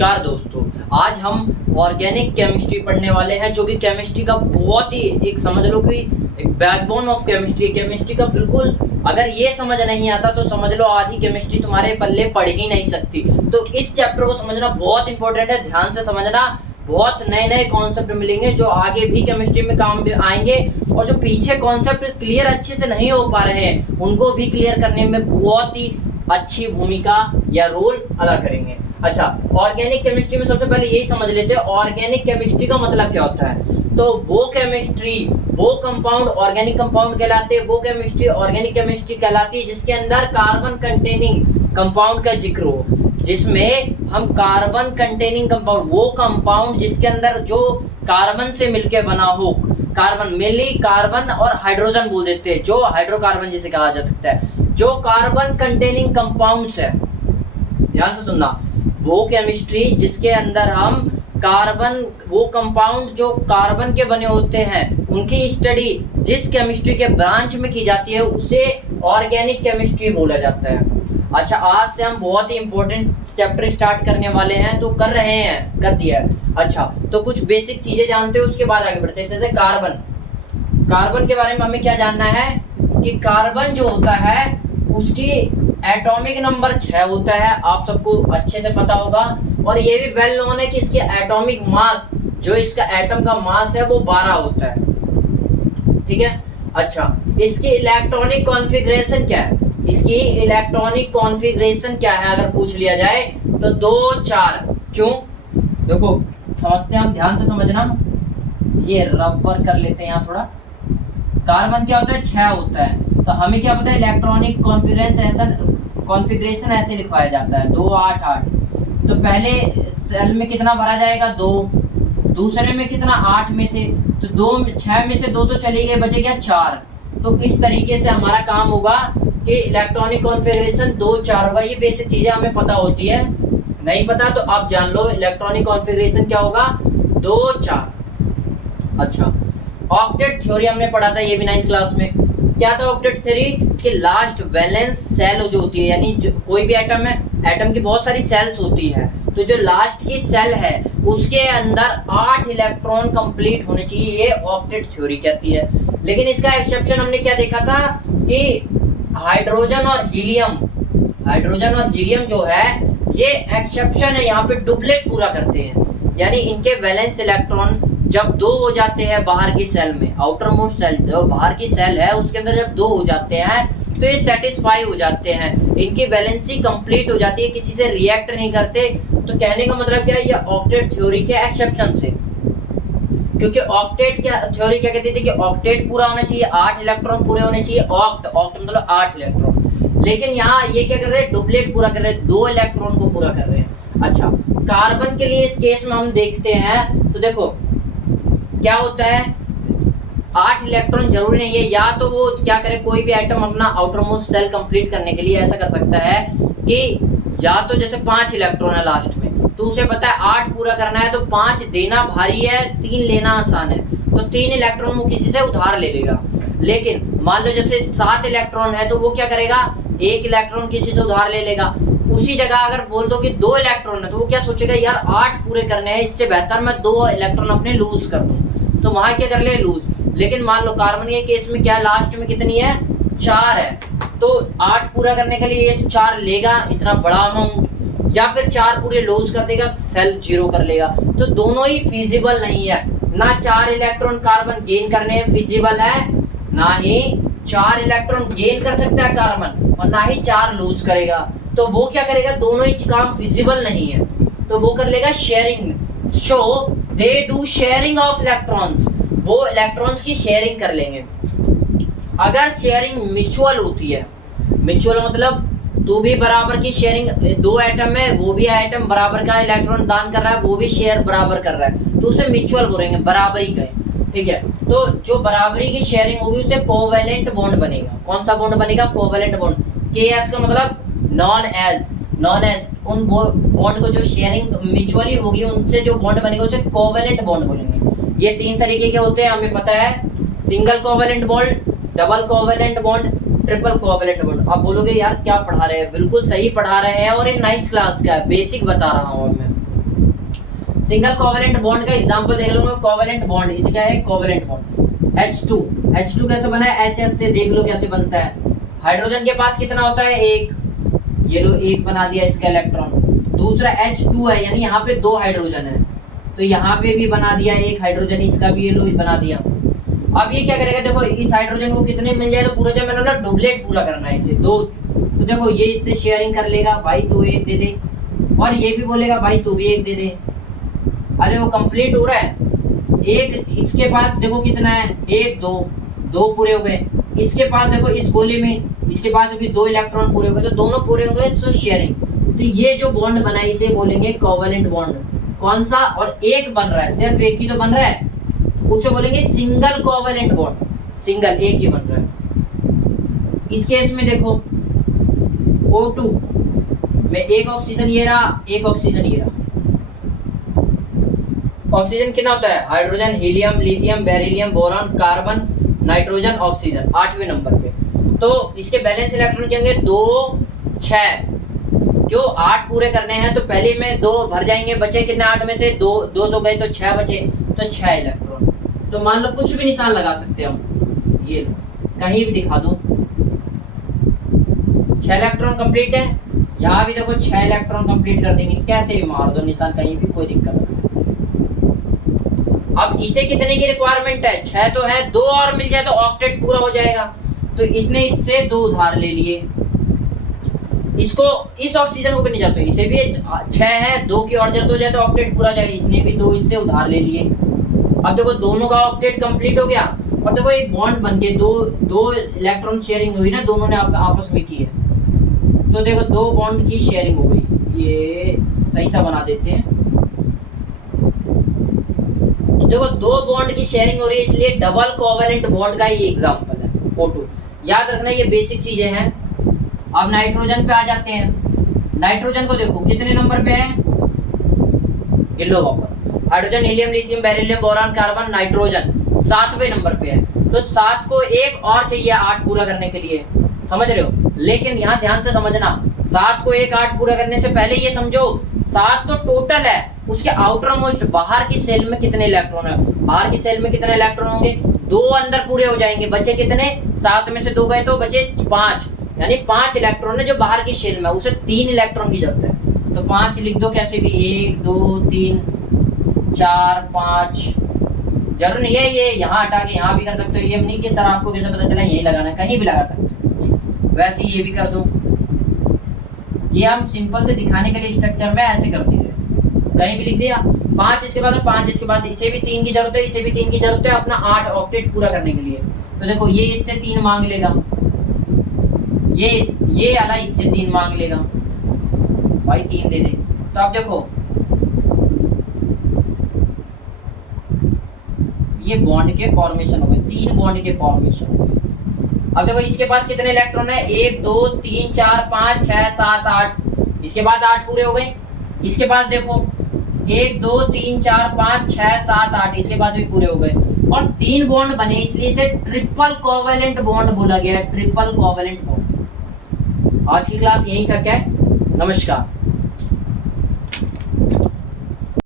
नमस्कार दोस्तों, आज हम ऑर्गेनिक केमिस्ट्री पढ़ने वाले हैं जो कि केमिस्ट्री का बहुत ही एक समझ लो कि एक बैकबोन ऑफ केमिस्ट्री का बिल्कुल अगर ये समझ नहीं आता तो समझ लो आधी केमिस्ट्री तुम्हारे पल्ले पढ़ ही नहीं सकती। तो इस चैप्टर को समझना बहुत इंपॉर्टेंट है, ध्यान से समझना। बहुत नए नए कॉन्सेप्ट मिलेंगे जो आगे भी केमिस्ट्री में काम आएंगे और जो पीछे कॉन्सेप्ट क्लियर अच्छे से नहीं हो पा रहे हैं उनको भी क्लियर करने में बहुत ही अच्छी भूमिका या रोल अदा करेंगे। अच्छा, ऑर्गेनिक केमिस्ट्री में सबसे पहले यही समझ लेते हैं ऑर्गेनिक केमिस्ट्री का मतलब क्या होता है। तो वो केमिस्ट्री, वो कंपाउंड ऑर्गेनिक कंपाउंड कहलाते हैं, वो केमिस्ट्री ऑर्गेनिक केमिस्ट्री कहलाती है जिसके अंदर कार्बन कंटेनिंग कंपाउंड का जिक्र हो, जिसमें हम कार्बन कंटेनिंग कंपाउंड, वो कंपाउंड जिसके अंदर जो कार्बन से मिलके बना हो, कार्बन मेनली कार्बन और हाइड्रोजन बोल देते हैं, जो हाइड्रोकार्बन जिसे कहा जा सकता है, जो कार्बन कंटेनिंग कंपाउंड्स है। ध्यान से सुनना, वो केमिस्ट्री जिसके अंदर हम कार्बन, वो कंपाउंड जो कार्बन के बने होते हैं उनकी स्टडी जिस केमिस्ट्री के ब्रांच में की जाती है उसे ऑर्गेनिक केमिस्ट्री बोला जाता है। अच्छा, आज से हम बहुत ही इंपॉर्टेंट चैप्टर स्टार्ट करने वाले हैं, तो कर रहे हैं, कर दिया है। अच्छा, तो कुछ बेसिक चीजें जानते हैं, उसके बाद आगे बढ़ते हैं। जैसे कार्बन के बारे में हमें क्या जानना है कि कार्बन जो होता है उसकी एटॉमिक नंबर 6 होता है, आप सबको अच्छे से पता होगा। और ये भी वेल नोन है कि इसके एटॉमिक मास, जो इसका एटम का मास है वो 12 होता है। ठीक है। अच्छा, इसकी इलेक्ट्रॉनिक कॉन्फ़िगरेशन क्या है, इसकी इलेक्ट्रॉनिक कॉन्फ़िगरेशन क्या है अगर पूछ लिया जाए तो 2 4। क्यों? देखो समझते हैं हम, ध्यान से समझना। ये रफ वर्क कर लेते हैं यहाँ थोड़ा। कार्बन क्या होता है, 6 होता है, तो हमें क्या पता है इलेक्ट्रॉनिक कॉन्फ़िगरेशन ऐसे लिखवाया जाता है 2 8 8। तो पहले सेल में कितना भरा जाएगा, 2, दूसरे में कितना, 8 में से, तो 6 में से 2 तो चली गए, बचे क्या, 4। तो इस तरीके से हमारा काम होगा कि इलेक्ट्रॉनिक कॉन्फ़िगरेशन 2 4 होगा। ये बेसिक चीज़ें हमें पता होती है, नहीं पता तो आप जान लो इलेक्ट्रॉनिक कॉन्फ़िगरेशन क्या होगा, 2 4। अच्छा, ऑक्टेट थ्योरी हमने पढ़ा था, ये भी 9th क्लास में। क्या था ऑक्टेट थ्योरी कि लास्ट वैलेंस सेल जो होती है, यानी जो कोई भी एटम है, एटम की बहुत सारी सेल्स होती है, तो जो लास्ट की सेल है उसके अंदर 8 इलेक्ट्रॉन कंप्लीट होने चाहिए, ये ऑक्टेट थ्योरी कहती है। लेकिन इसका एक्सेप्शन हमने क्या देखा था कि हाइड्रोजन और हीलियम जो है ये एक्सेप्शन है, यहाँ पे डुप्लेट पूरा करते हैं, यानी इनके वैलेंस इलेक्ट्रॉन जब 2 हो जाते हैं बाहर की सेल में, आउटर मोस्ट सेल जो बाहर की सेल है उसके अंदर जब 2 हो जाते हैं तो ये सेटिस्फाई हो जाते हैं, इनकी वैलेंसी कंप्लीट हो जाती है, किसी से रिएक्ट नहीं करते। तो कहने का मतलब क्या है, ये ऑक्टेट थ्योरी के एक्सेप्शन से, क्योंकि ऑक्टेट क्या थ्योरी क्या कहती थी कि ऑक्टेट पूरा होना चाहिए, 8 इलेक्ट्रॉन पूरे होने चाहिए, ऑक्ट मतलब 8 इलेक्ट्रॉन। लेकिन यहाँ ये क्या कर रहे हैं, डुप्लेट पूरा कर रहे हैं, 2 इलेक्ट्रॉन को पूरा कर रहे हैं। अच्छा, कार्बन के लिए इस केस में हम देखते हैं, तो देखो क्या होता है, 8 इलेक्ट्रॉन जरूरी नहीं है, या तो वो क्या करे, कोई भी एटम अपना आउटर मोस्ट सेल कंप्लीट करने के लिए ऐसा कर सकता है कि या तो जैसे 5 इलेक्ट्रॉन है लास्ट में, तो उसे पता है 8 पूरा करना है, तो 5 देना भारी है, 3 लेना आसान है, तो 3 इलेक्ट्रॉन वो किसी से उधार ले लेगा। लेकिन मान लो जैसे 7 इलेक्ट्रॉन है तो वो क्या करेगा, 1 इलेक्ट्रॉन किसी से उधार ले लेगा। उसी जगह अगर बोल दो कि 2 इलेक्ट्रॉन है तो वो क्या सोचेगा, यार 8 पूरे करने हैं, इससे बेहतर मैं 2 इलेक्ट्रॉन अपने लूज कर दूं, तो वहां क्या कर ले, लूज। लेकिन मान लो कार्बन के केस में क्या, लास्ट में कितनी है, 4 है, तो 8 पूरा करने के लिए ये 4 लेगा, इतना बड़ा अमाउंट, या फिर 4 पूरे लूज कर देगा, सेल 0 कर लेगा। तो दोनों ही फिजिबल नहीं है, ना 4 इलेक्ट्रॉन कार्बन गेन करने में फिजिबल है, ना ही 4 इलेक्ट्रॉन गेन कर सकता है कार्बन, और ना ही 4 लूज करेगा। तो वो क्या करेगा, दोनों ही काम फिजिबल नहीं है, तो वो कर लेगा sharing. So they do sharing of electrons, वो इलेक्ट्रॉन्स की शेयरिंग कर लेंगे। अगर शेयरिंग म्यूचुअल होती है, म्यूचुअल मतलब तू भी बराबर की शेयरिंग, 2 एटम में वो भी एटम बराबर का इलेक्ट्रॉन दान कर रहा है, वो भी शेयर बराबर कर रहा है, तो उसे म्यूचुअल बोलेंगे, बराबरी का। ठीक है, तो जो बराबरी की शेयरिंग होगी उसे कोवेलेंट बॉन्ड बनेगा। कौन सा बॉन्ड बनेगा, कोवेलेंट बॉन्ड। KS का मतलब नॉन एज उन बॉन्ड को जो शेयरिंग म्यूचुअली होगी उनसे जो बॉन्ड बनेगा उसे कोवेलेंट बॉन्ड बोलेंगे। ये 3 तरीके के होते हैं, हमें पता है, single covalent bond, double covalent bond, triple covalent bond. आप बोलोगे यार क्या पढ़ा रहे हैं, बिल्कुल सही पढ़ा रहे हैं, और ये 9th क्लास का है, बेसिक बता रहा हूँ मैं। सिंगल कोवेलेंट बॉन्ड का एग्जांपल देख लो, कोवेलेंट बॉन्ड, इसे क्या है कोवेलेंट बॉन्ड। H2 कैसे बना है, HS से, देख लो कैसे बनता है। हाइड्रोजन के पास कितना होता है, एक, ये लो एक बना दिया इसका इलेक्ट्रॉन। दूसरा H2 है, यानी यहाँ पे 2 हाइड्रोजन है, तो यहाँ पे भी बना दिया एक हाइड्रोजन, इसका भी ये लो बना दिया। अब ये क्या करेगा, देखो इस हाइड्रोजन को कितने मिल जाए, तो पूरा जो मैंने बोला डुप्लेट पूरा करना है इसे 2, तो देखो ये इससे शेयरिंग कर लेगा, भाई तू एक दे दे, और ये भी बोलेगा भाई तू भी एक दे दे। अरे वो कंप्लीट हो रहा है। एक इसके पास देखो कितना है, 1 2 2 पूरे हो गए। इसके पास देखो इस गोले में इसके पास भी 2 इलेक्ट्रॉन पूरे हो गए, तो दोनों पूरे हो गए, तो शेयरिंग। तो ये जो बॉन्ड बना है इसे बोलेंगे कोवेलेंट बॉन्ड। कौन सा, और एक बन रहा है, सिर्फ एक ही तो बन रहा है, उसे बोलेंगे सिंगल कोवेलेंट बॉन्ड, सिंगल एक ही बन रहा है। इस केस में देखो O2 में एक ऑक्सीजन ये रहा, एक ऑक्सीजन ये रहा। ऑक्सीजन कितना होता है, hydrogen, helium, lithium, beryllium, boron, carbon, nitrogen, oxygen 8वें नंबर पे। तो इसके बैलेंस इलेक्ट्रॉन क्या होंगे, 2 6, जो 8 पूरे करने हैं तो पहले में 2 भर जाएंगे, बचे कितने 8 में से 2 तो गए, तो 6 बचे, तो 6 इलेक्ट्रॉन। तो मान लो कुछ भी निशान लगा सकते हैं हम, ये कहीं भी दिखा दो, 6 इलेक्ट्रॉन कंप्लीट है। यहाँ भी देखो 6 इलेक्ट्रॉन कंप्लीट कर देंगे, कैसे भी मार दो निशान कहीं भी, कोई दिक्कत नहीं। अब इसे कितने की रिक्वायरमेंट है, 6 तो है, 2 और मिल जाए तो ऑक्टेट पूरा हो जाएगा। तो इसने इससे 2 उधार ले लिए, इसको इस ऑक्सीजन को नहीं जाते, इसे भी 6 है, 2 की और जरूरत हो जाए तो ऑक्टेट पूरा जाएगा, इसने भी 2 इससे उधार ले लिए। अब देखो दोनों का ऑक्टेट कंप्लीट हो गया, और देखो एक बॉन्ड बन के 2 इलेक्ट्रॉन शेयरिंग हुई ना, दोनों ने आपस में की है, तो देखो 2 बॉन्ड की शेयरिंग हो गई। ये सही सा बना देते हैं, देखो 2 बॉन्ड की शेयरिंग हो रही है, इसलिए डबल कोवेलेंट बॉन्ड का ही एग्जांपल है O2। याद रखना ये बेसिक चीजें हैं। अब नाइट्रोजन पे आ जाते हैं। नाइट्रोजन को देखो कितने नंबर पे है, लो वापस, hydrogen, helium, lithium, beryllium, boron, carbon, nitrogen 7वें नंबर पे है। तो 7 को एक और चाहिए 8 पूरा करने के लिए, समझ रहे हो। लेकिन यहाँ ध्यान से समझना, 7 को एक 8 पूरा करने से पहले ये समझो 7 तो टोटल है, उसके आउटर मोस्ट बाहर की सेल में कितने इलेक्ट्रॉन है, बाहर की सेल में कितने इलेक्ट्रॉन होंगे, 2 अंदर पूरे हो जाएंगे, बचे कितने, 7 में से 2 गए तो बचे 5, यानी 5 इलेक्ट्रॉन है जो बाहर की शेल में, उसे 3 इलेक्ट्रॉन की जरूरत है। तो 5 लिख दो कैसे भी, 1 2 3 4 5, जरूर नहीं है ये यहाँ हटा के यहाँ भी कर सकते हो, ये नहीं कि सर आपको कैसे पता चला यही लगाना है, कहीं भी लगा सकते हो, वैसे ये भी कर दो। ये हम सिंपल से दिखाने के लिए स्ट्रक्चर में ऐसे कर दिए, कहीं भी लिख दिया। 5 इसके बाद 5 इसके बाद, इसे भी 3 की जरूरत है, इसे भी 3 की जरूरत है अपना 8 ऑक्टेट पूरा करने के लिए। तो देखो ये इससे 3 मांग लेगा, ये वाला इससे 3 मांग लेगा, भाई 3 दे दे। तो अब देखो ये बॉन्ड के फॉर्मेशन हो गए, 3 बॉन्ड के फॉर्मेशन हो गए। अब देखो इसके पास कितने इलेक्ट्रॉन है, 1 2 3 4 5 6 7 8, इसके बाद 8 पूरे हो गए। इसके पास देखो 1 2 3 4 5 6 7 8, इसके पास भी पूरे हो गए, और 3 बॉन्ड बने, इसलिए इसे ट्रिपल कोवेलेंट बॉन्ड बोला गया है, ट्रिपल कोवेलेंट बॉन्ड। आज की क्लास यहीं तक है, नमस्कार।